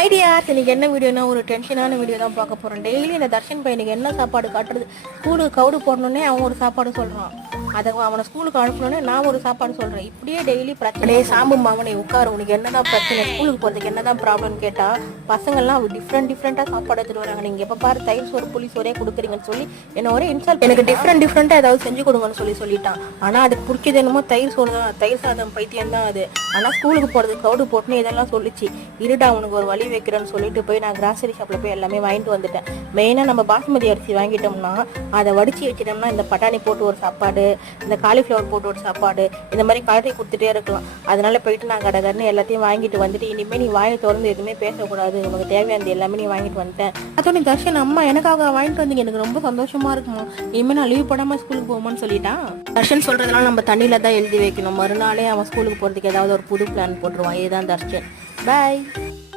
Ideas இன்னைக்கு என்ன வீடியோனா ஒரு டென்ஷனான வீடியோ தான் பார்க்க போகிறோம். டெய்லி இந்த தர்ஷன் பையனுக்கு என்ன சாப்பாடு காட்டுறது, ஸ்கூலுக்கு கவுடு போடணுன்னே அவன் ஒரு சாப்பாடு சொல்கிறான், அதை அவனை ஸ்கூலுக்கு அனுப்பணுன்னே நான் ஒரு சாப்பாடு சொல்கிறேன். இப்படியே டெய்லி பிரச்சனை. சாம்பு மாவனை உட்கார, உனக்கு என்னதான் பிரச்சனை, ஸ்கூலுக்கு போகிறதுக்கு என்னதான் ப்ராப்ளம்னு கேட்டால் பசங்கள்லாம் டிஃப்ரெண்ட்டாக சாப்பாடு எடுத்துகிட்டு வராங்க. நீங்கள் எப்போ பாரு தயிர் சோறு புளி சோறே கொடுக்குறீங்கன்னு சொல்லி என்ன ஒரே இன்சல்ட். எனக்கு டிஃப்ரெண்ட்டாக ஏதாவது செஞ்சு கொடுங்கன்னு சொல்லிட்டான். ஆனால் அதுக்கு பிடிச்சது என்னமோ தயிர் சோறு தான், தயிர் சாதம் பைத்தியம் தான் அது. ஆனால் ஸ்கூலுக்கு போகிறதுக்கு கவுடு போட்டுன்னு இதெல்லாம் சொல்லிச்சு. இருடா உனக்கு ஒரு வழி வைக்கிறேன்னு சொல்லிட்டு போய் நான் கிராசரி ஷாப்பில் போய் எல்லாமே வாங்கிட்டு வந்துட்டேன். மெயினாக நம்ம பாஸ்மதி அரிசி வாங்கிட்டோம்னா அதை வடித்து வச்சிட்டோம்னா இந்த பட்டாணி போட்டு ஒரு சாப்பாடு, இந்த காலிஃப்ளவர் போட்டு ஒரு சாப்பாடு, இந்த மாதிரி கலட்டி கொடுத்துட்டே இருக்கலாம். அதனால போயிட்டு நான் கடகடன்னு எல்லாத்தையும் வாங்கிட்டு வந்துட்டு இனிமேல் நீ வாயை திறந்து எதுவுமே பேசக்கூடாது, உனக்கு தேவையானது எல்லாமே நீ வாங்கிட்டு வந்துட்டேன். அதோட தர்ஷன் அம்மா எனக்காக வாங்கிட்டு வந்தீங்க, எனக்கு ரொம்ப சந்தோஷமா இருக்குமா, இனிமேல் நான் லீவ் போடாமல் ஸ்கூலுக்கு போகுமான்னு சொல்லிட்டான். தர்ஷன் சொல்றதெல்லாம் நம்ம தண்ணியில தான் எழுதி வைக்கணும். மறுநாளே அவன் ஸ்கூலுக்கு போகிறதுக்கு ஏதாவது ஒரு புது பிளான் போட்டுருவான். இதுதான் தர்ஷன். பாய்.